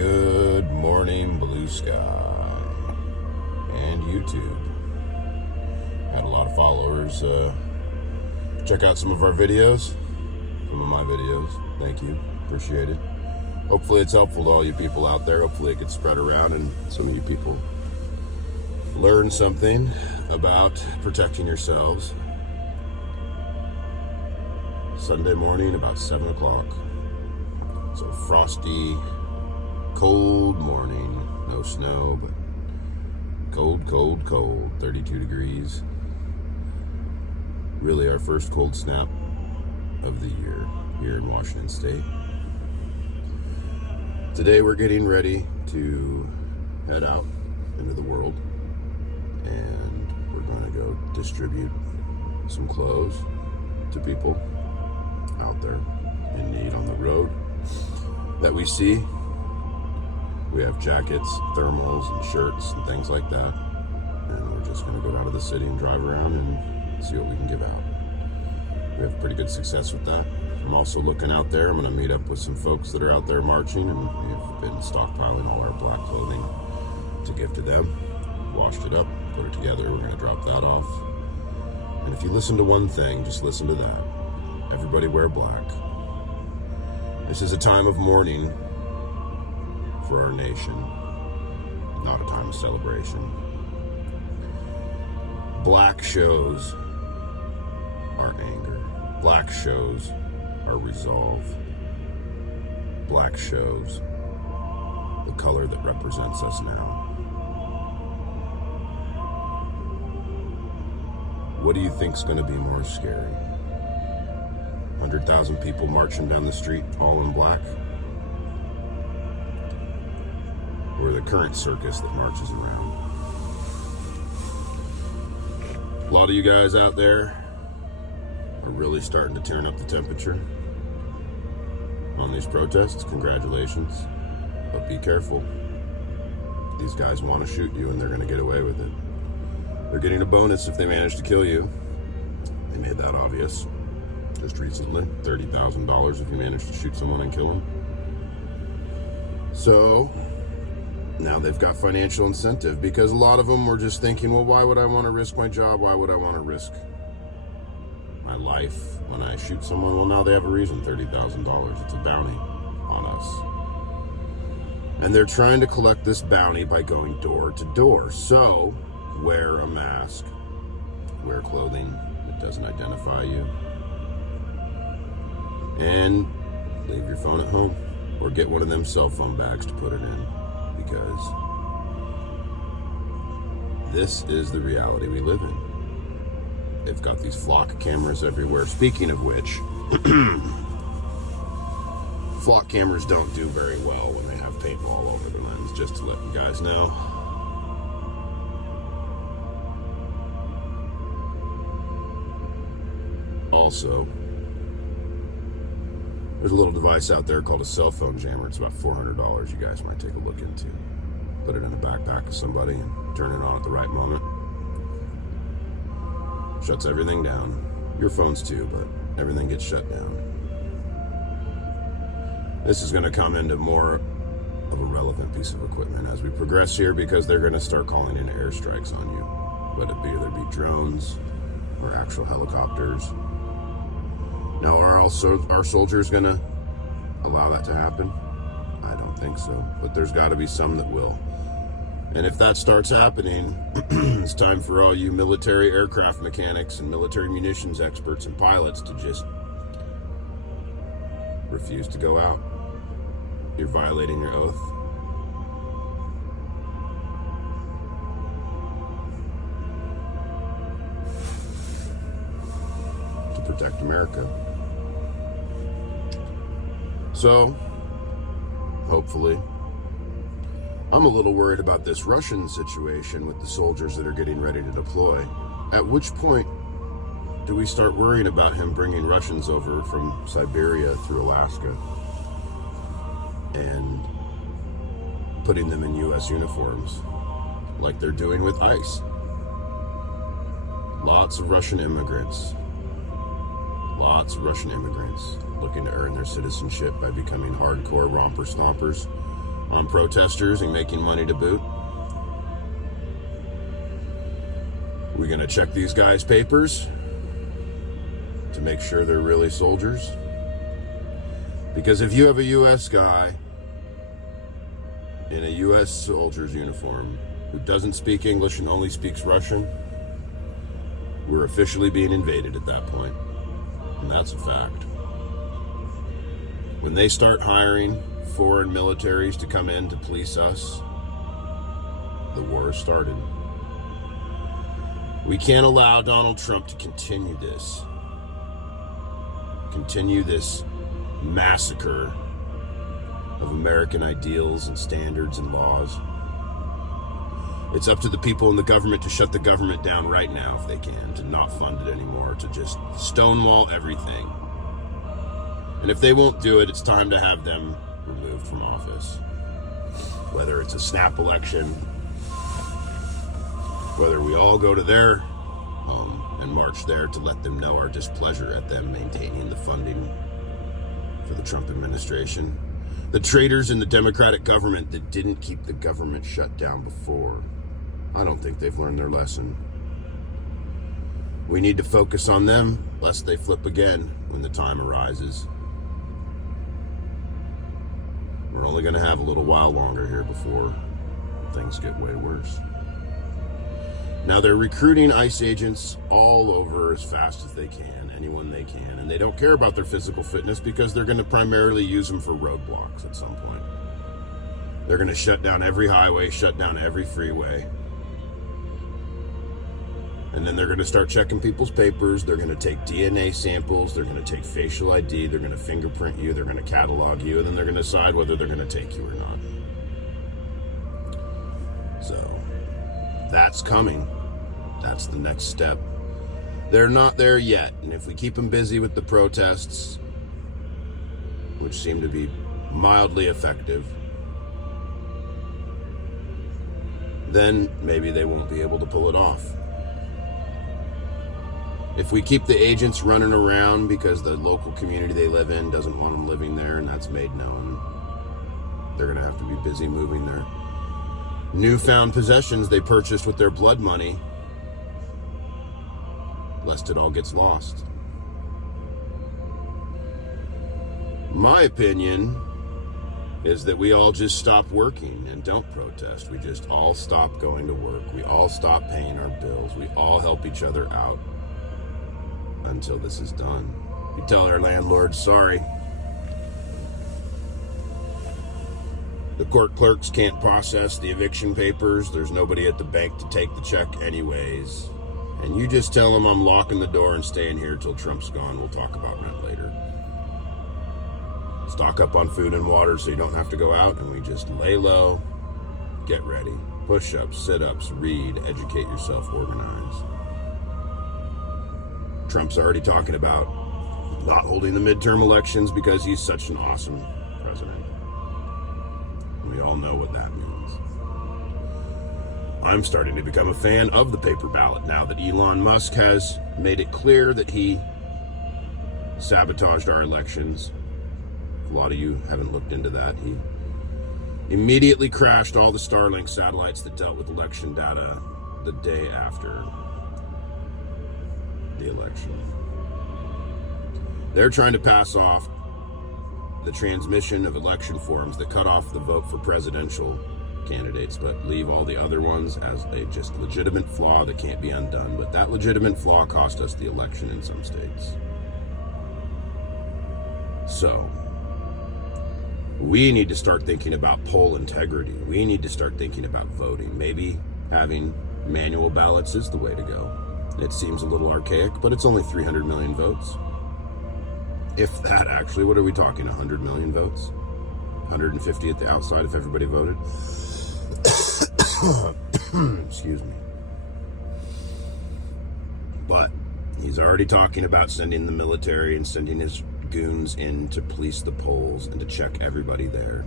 Good morning, Blue Sky and YouTube. Had a lot of followers check out some of our videos, some of my videos. Thank you, appreciate it. Hopefully it's helpful to all you people out there. Hopefully it gets spread around and some of you people learn something about protecting yourselves. Sunday morning about 7 o'clock. It's a frosty, cold morning. No snow, but cold, 32 degrees. Really our first cold snap of the year here in Washington State. Today we're getting ready to head out into the world, and we're going to go distribute some clothes to people out there in need on the road that we see. We have jackets, thermals, and shirts and things like that, and we're just going to go out of the city and drive around and see what we can give out. We have pretty good success with that. I'm also looking out there. I'm going to meet up with some folks that are out there marching, and we've been stockpiling all our black clothing to give to them. Washed it up, put it together. We're going to drop that off. And if you listen to one thing, just listen to that. Everybody wear black. This is a time of mourning for our nation, not a time of celebration. Black shows our anger. Black shows our resolve. Black shows the color that represents us now. What do you think's going to be more scary? 100,000 people marching down the street all in black? Or the current circus that marches around? A lot of you guys out there are really starting to turn up the temperature on these protests. Congratulations, but be careful. These guys want to shoot you and they're going to get away with it. They're getting a bonus if they manage to kill you. They made that obvious just recently. $30,000 if you manage to shoot someone and kill them. So now they've got financial incentive, because a lot of them were just thinking, well, why would I want to risk my job? Why would I want to risk my life when I shoot someone? Well, now they have a reason. $30,000. It's a bounty on us. And they're trying to collect this bounty by going door to door. So wear a mask, wear clothing that doesn't identify you, and leave your phone at home, or get one of them cell phone bags to put it in, because this is the reality we live in. They've got these flock cameras everywhere. Speaking of which, flock cameras don't do very well when they have paint all over the lens, just to let you guys know. Also, there's a little device out there called a cell phone jammer. It's about $400. You guys might take a look into. Put it in a backpack of somebody and turn it on at the right moment. Shuts everything down. Your phones too, but everything gets shut down. This is going to come into more of a relevant piece of equipment as we progress here, because they're going to start calling in airstrikes on you. Whether it be drones or actual helicopters. Now, are our soldiers going to allow that to happen? I don't think so, but there's got to be some that will. And if that starts happening, it's time for all you military aircraft mechanics and military munitions experts and pilots to just refuse to go out. You're violating your oath. To protect America. So, hopefully, I'm a little worried about this Russian situation with the soldiers that are getting ready to deploy. At which point do we start worrying about him bringing Russians over from Siberia through Alaska and putting them in U.S. uniforms like they're doing with ICE? Lots of Russian immigrants looking to earn their citizenship by becoming hardcore romper stompers on protesters and making money to boot. We're going to check these guys' papers to make sure they're really soldiers. Because if you have a U.S. guy in a U.S. soldier's uniform who doesn't speak English and only speaks Russian, we're officially being invaded at that point. And that's a fact. When they start hiring foreign militaries to come in to police us, the war has started. We can't allow Donald Trump to continue this massacre of American ideals and standards and laws. It's up to the people in the government to shut the government down right now if they can, to not fund it anymore, to just stonewall everything. And if they won't do it, it's time to have them removed from office. Whether it's a snap election, whether we all go to their home and march there to let them know our displeasure at them maintaining the funding for the Trump administration. The traitors in the Democratic government that didn't keep the government shut down before. I don't think they've learned their lesson. We need to focus on them, lest they flip again when the time arises. We're only going to have a little while longer here before things get way worse. Now they're recruiting ICE agents all over as fast as they can, anyone they can, and they don't care about their physical fitness because they're going to primarily use them for roadblocks at some point. They're going to shut down every highway, shut down every freeway. And then they're going to start checking people's papers. They're going to take DNA samples. They're going to take facial ID. They're going to fingerprint you. They're going to catalog you. And then they're going to decide whether they're going to take you or not. So that's coming. That's the next step. They're not there yet. And if we keep them busy with the protests, which seem to be mildly effective, then maybe they won't be able to pull it off. If we keep the agents running around because the local community they live in doesn't want them living there, and that's made known, they're going to have to be busy moving their newfound possessions they purchased with their blood money, lest it all gets lost. My opinion is that we all just stop working and don't protest. We just all stop going to work. We all stop paying our bills. We all help each other out until this is done. We tell our landlords, sorry. The court clerks can't process the eviction papers. There's nobody at the bank to take the check anyways. And you just tell them I'm locking the door and staying here till Trump's gone. We'll talk about rent later. Stock up on food and water so you don't have to go out, and we just lay low, get ready. Push-ups, sit-ups, read, educate yourself, organize. Trump's already talking about not holding the midterm elections because he's such an awesome president. We all know what that means. I'm starting to become a fan of the paper ballot now that Elon Musk has made it clear that he sabotaged our elections. A lot of you haven't looked into that. He immediately crashed all the Starlink satellites that dealt with election data the day after the election. They're trying to pass off the transmission of election forms that cut off the vote for presidential candidates, but leave all the other ones as a just legitimate flaw that can't be undone. But that legitimate flaw cost us the election in some states. So we need to start thinking about poll integrity. We need to start thinking about voting. Maybe having manual ballots is the way to go. It seems a little archaic, but it's only 300 million votes. If that, actually. What are we talking, 100 million votes? 150 at the outside if everybody voted? Excuse me. But he's already talking about sending the military and sending his goons in to police the polls and to check everybody there.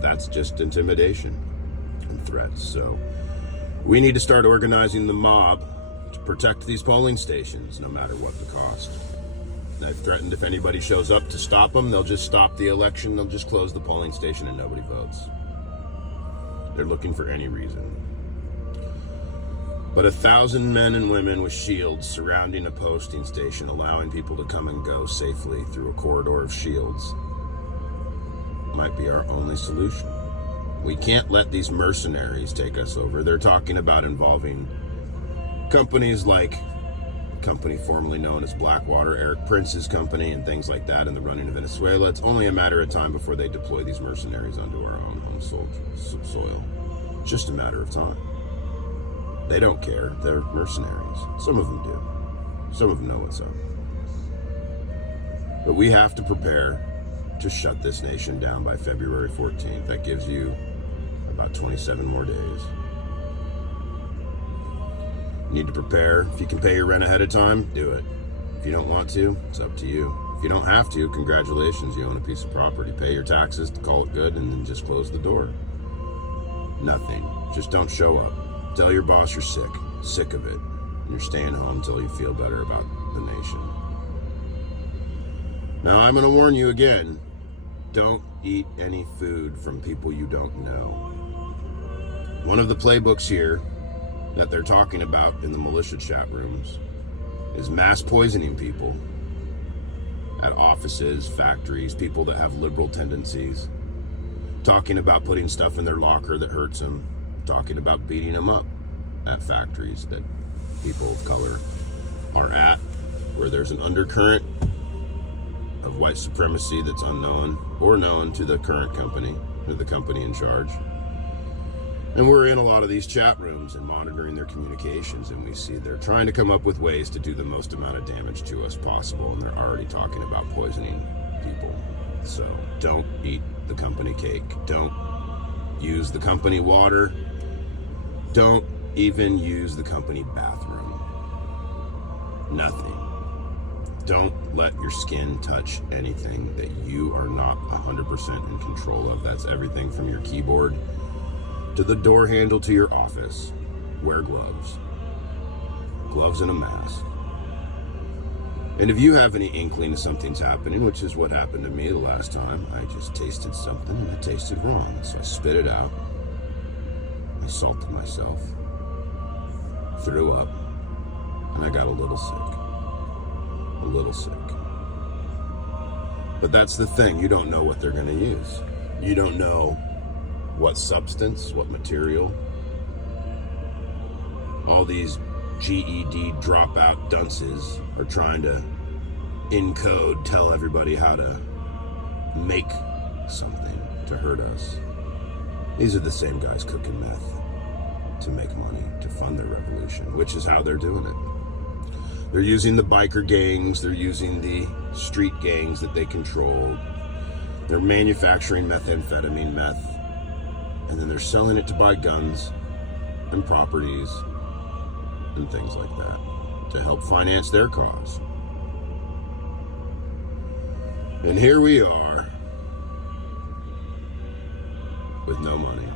That's just intimidation and threats. So we need to start organizing the mob to protect these polling stations, no matter what the cost. They've threatened if anybody shows up to stop them, they'll just stop the election, they'll just close the polling station and nobody votes. They're looking for any reason. But 1,000 men and women with shields surrounding a posting station, allowing people to come and go safely through a corridor of shields, might be our only solution. We can't let these mercenaries take us over. They're talking about involving companies like a company formerly known as Blackwater, Eric Prince's company, and things like that in the running of Venezuela. It's only a matter of time before they deploy these mercenaries onto our own home soil. It's just a matter of time. They don't care. They're mercenaries. Some of them do. Some of them know what's up. But we have to prepare to shut this nation down by February 14th. That gives you about 27 more days. You need to prepare. If you can pay your rent ahead of time, do it. If you don't want to, it's up to you. If you don't have to, congratulations, you own a piece of property. Pay your taxes, call it good, and then just close the door. Nothing. Just don't show up. Tell your boss you're sick of it, and you're staying home until you feel better about the nation. Now, I'm going to warn you again, don't eat any food from people you don't know. One of the playbooks here that they're talking about in the militia chat rooms is mass poisoning people at offices, factories, people that have liberal tendencies, talking about putting stuff in their locker that hurts them, talking about beating them up at factories that people of color are at, where there's an undercurrent of white supremacy that's unknown or known to the current company, or the company in charge. And we're in a lot of these chat rooms and monitoring their communications, and we see they're trying to come up with ways to do the most amount of damage to us possible, and they're already talking about poisoning people. So don't eat the company cake. Don't use the company water. Don't even use the company bathroom. Nothing. Don't let your skin touch anything that you are not 100% in control of. That's everything from your keyboard to the door handle to your office. Wear gloves. Gloves and a mask. And if you have any inkling of something's happening, which is what happened to me the last time, I just tasted something and it tasted wrong. So I spit it out. I salted myself, threw up, and I got a little sick. A little sick. But that's the thing, you don't know what they're going to use. You don't know what substance, what material. All these GED dropout dunces are trying to encode, tell everybody how to make something to hurt us. These are the same guys cooking meth to make money, to fund their revolution, which is how they're doing it. They're using the biker gangs, they're using the street gangs that they control. They're manufacturing methamphetamine, meth, and then they're selling it to buy guns and properties and things like that to help finance their cause. And here we are with no money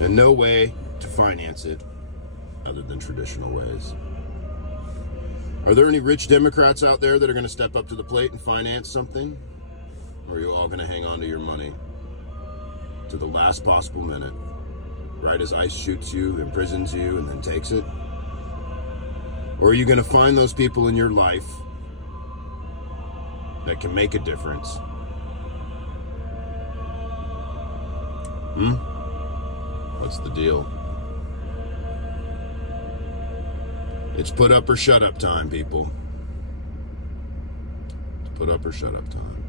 and no way to finance it other than traditional ways. Are there any rich Democrats out there that are going to step up to the plate and finance something? Or are you all going to hang on to your money to the last possible minute, right as ICE shoots you, imprisons you, and then takes it? Or are you going to find those people in your life that can make a difference? What's the deal? It's put up or shut up time, people. It's put up or shut up time.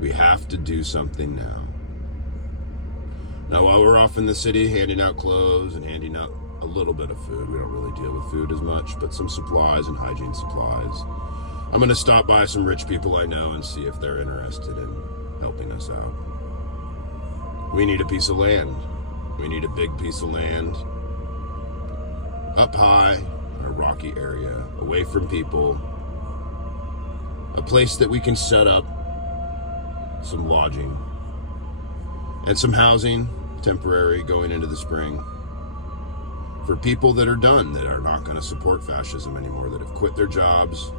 We have to do something now. Now, while we're off in the city handing out clothes and handing out a little bit of food, we don't really deal with food as much, but some supplies and hygiene supplies. I'm going to stop by some rich people I know and see if they're interested in helping us out. We need a piece of land. We need a big piece of land up high in a rocky area, away from people, a place that we can set up some lodging and some housing, temporary, going into the spring, for people that are done, that are not going to support fascism anymore, that have quit their jobs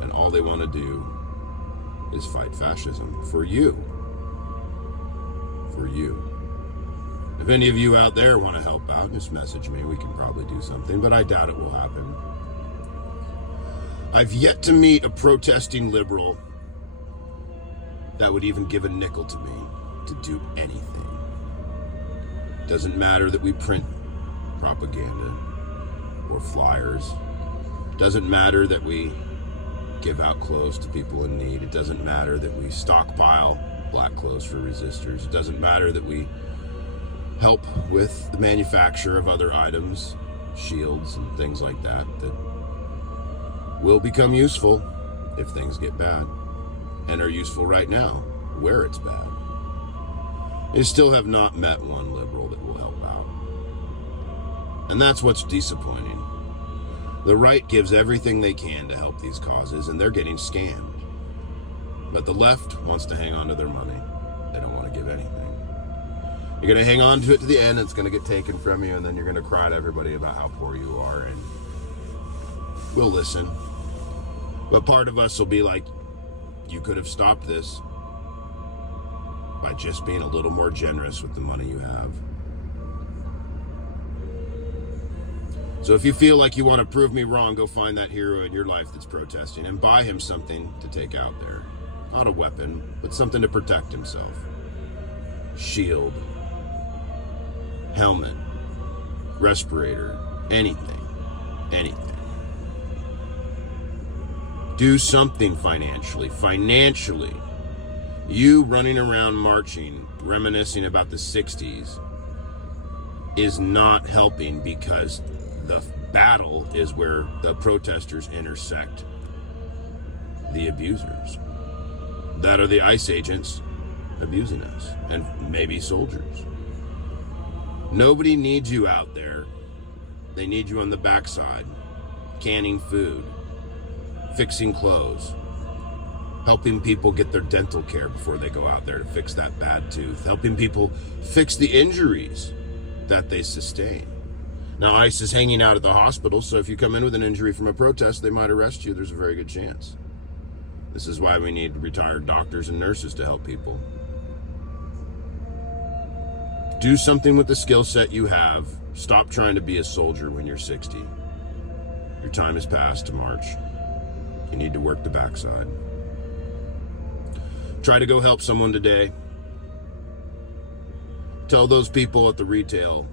and all they want to do is fight fascism. For you. If any of you out there want to help out, just message me. We can probably do something, but I doubt it will happen. I've yet to meet a protesting liberal that would even give a nickel to me to do anything. Doesn't matter that we print propaganda or flyers. Doesn't matter that we give out clothes to people in need. It doesn't matter that we stockpile black clothes for resistors. It doesn't matter that we help with the manufacture of other items, shields and things like that, that will become useful if things get bad, and are useful right now where it's bad. I still have not met one liberal that will help out. And that's what's disappointing. The right gives everything they can to help these causes, and they're getting scammed. But the left wants to hang on to their money. They don't want to give anything. You're going to hang on to it to the end, it's going to get taken from you, and then you're going to cry to everybody about how poor you are, and we'll listen. But part of us will be like, you could have stopped this by just being a little more generous with the money you have. So if you feel like you want to prove me wrong, go find that hero in your life that's protesting and buy him something to take out there. Not a weapon, but something to protect himself. Shield, helmet, respirator, anything. Do something financially. You running around marching, reminiscing about the 60s is not helping, because the battle is where the protesters intersect the abusers. That are the ICE agents abusing us, and maybe soldiers. Nobody needs you out there. They need you on the backside, canning food, fixing clothes, helping people get their dental care before they go out there to fix that bad tooth, helping people fix the injuries that they sustain. Now, ICE is hanging out at the hospital, so if you come in with an injury from a protest, they might arrest you. There's a very good chance. This is why we need retired doctors and nurses to help people. Do something with the skill set you have. Stop trying to be a soldier when you're 60. Your time has passed to march. You need to work the backside. Try to go help someone today. Tell those people at the retail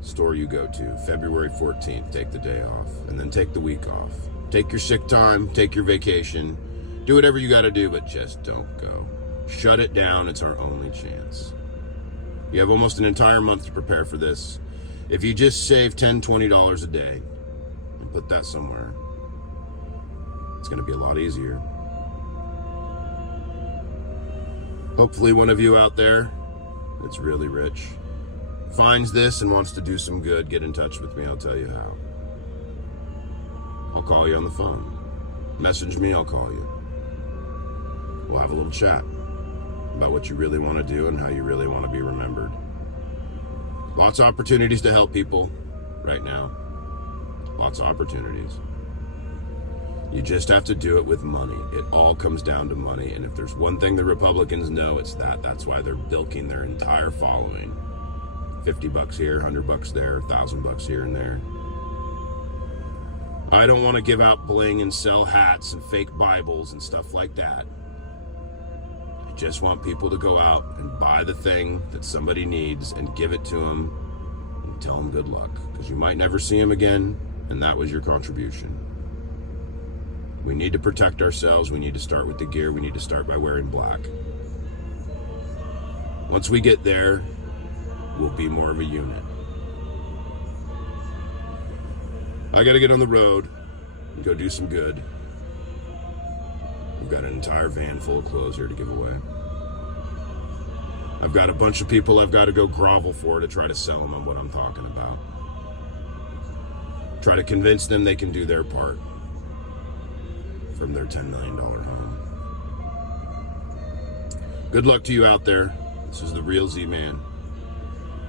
store you go to, February 14th, take the day off, and then take the week off. Take your sick time, take your vacation, do whatever you got to do, but just don't go. Shut it down. It's our only chance. You have almost an entire month to prepare for this. If you just save $10, $20 a day and put that somewhere, it's going to be a lot easier. Hopefully one of you out there that's really rich finds this and wants to do some good, get in touch with me. I'll tell you how. I'll call you on the phone. Message me, I'll call you. We'll have a little chat about what you really want to do and how you really want to be remembered. Lots of opportunities to help people right now. Lots of opportunities. You just have to do it with money. It all comes down to money. And if there's one thing the Republicans know, it's that. That's why they're bilking their entire following. $50 here, $100 there, $1,000 here and there. I don't want to give out bling and sell hats and fake Bibles and stuff like that. I just want people to go out and buy the thing that somebody needs and give it to them and tell them good luck, because you might never see them again, and that was your contribution. We need to protect ourselves. We need to start with the gear. We need to start by wearing black. Once we get there, we'll be more of a unit. I got to get on the road and go do some good. We've got an entire van full of clothes here to give away. I've got a bunch of people I've got to go grovel for to try to sell them on what I'm talking about. Try to convince them they can do their part from their $10 million home. Good luck to you out there. This is the Real Z-Man.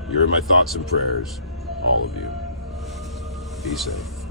You're in my thoughts and prayers, all of you. Be safe.